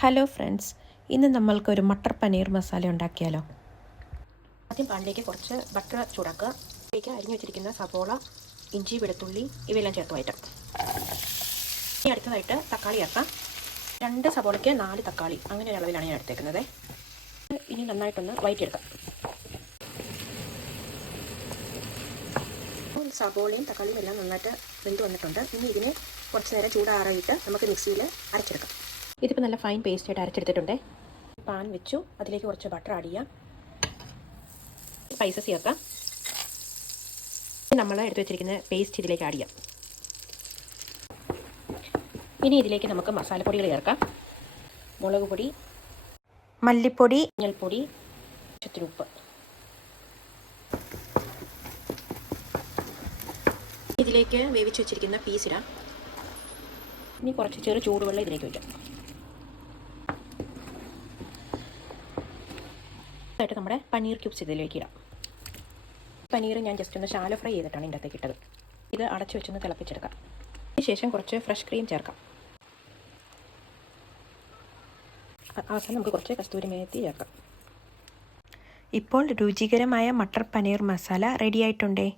Hello friends, ഇന്ന് നമ്മൾക്കൊരു മട്ടർ പനീർ മസാല ഉണ്ടാക്കിയാലോ. ആദ്യം പാനിലേക്ക് കുറച്ച് ബട്ടർ ചൂടാക്കുക. അതിലേക്ക് അരിഞ്ഞു വെച്ചിരിക്കുന്ന സവോള, ഇഞ്ചി, വെളുത്തുള്ളി ഇവയെല്ലാം ചേർത്ത് വഴറ്റാം. ഇനി അടുത്തതായിട്ട് തക്കാളി ചേർക്കാം. 2 സവോളയ്ക്ക് 4 തക്കാളി, അങ്ങനെ ഒരു അളവിലാണ് ഞാൻ എടുത്തേക്കുന്നത്. ഇനി നന്നായിട്ടൊന്ന് വഴറ്റിയെടുക്കാം. സവോളയും തക്കാളിയും എല്ലാം നന്നായിട്ട് വെന്ത് വന്നിട്ടുണ്ട്. ഇനി ഇതിനെ കുറച്ച് നേരം ചൂടാറിയിട്ട് നമുക്ക് മിക്സിയിൽ അരച്ചെടുക്കാം. ഇതിപ്പോൾ നല്ല ഫൈൻ പേസ്റ്റായിട്ട് അരച്ചെടുത്തിട്ടുണ്ട്. പാൻ വെച്ചു, അതിലേക്ക് കുറച്ച് ബട്ടർ ആഡ് ചെയ്യാം. സ്പൈസസ് ചേർക്കാം. നമ്മൾ എടുത്ത് വെച്ചിരിക്കുന്ന പേസ്റ്റ് ഇതിലേക്ക് ആഡ് ചെയ്യാം. ഇനി ഇതിലേക്ക് നമുക്ക് മസാലപ്പൊടികൾ ചേർക്കാം. മുളക് പൊടി, മല്ലിപ്പൊടി, മഞ്ഞൾപ്പൊടി, ആവശ്യത്തിന് ഉപ്പ്. ഇതിലേക്ക് വേവിച്ച് വെച്ചിരിക്കുന്ന പീസ് ഇടാം. ഇനി കുറച്ച് ചെറു ചൂടുവെള്ളം ഇതിലേക്ക് വയ്ക്കാം. ആയിട്ട് നമ്മുടെ പനീർ ക്യൂബ്സ് ഇതിലേക്ക് ഇടാം. പനീർ ഞാൻ ജസ്റ്റ് ഒന്ന് ശാലോ ഫ്രൈ ചെയ്തിട്ടാണ് ഇതിൻ്റെ അകത്തേക്ക് ഇട്ടത്. ഇത് അടച്ചു വെച്ചൊന്ന് തിളപ്പിച്ചെടുക്കാം. അതിനുശേഷം കുറച്ച് ഫ്രഷ് ക്രീം ചേർക്കാം. അവസാനം നമുക്ക് കുറച്ച് കസ്തൂരി മേത്തി ചേർക്കാം. ഇപ്പോൾ രുചികരമായ മട്ടർ പനീർ മസാല റെഡി ആയിട്ടുണ്ടേ.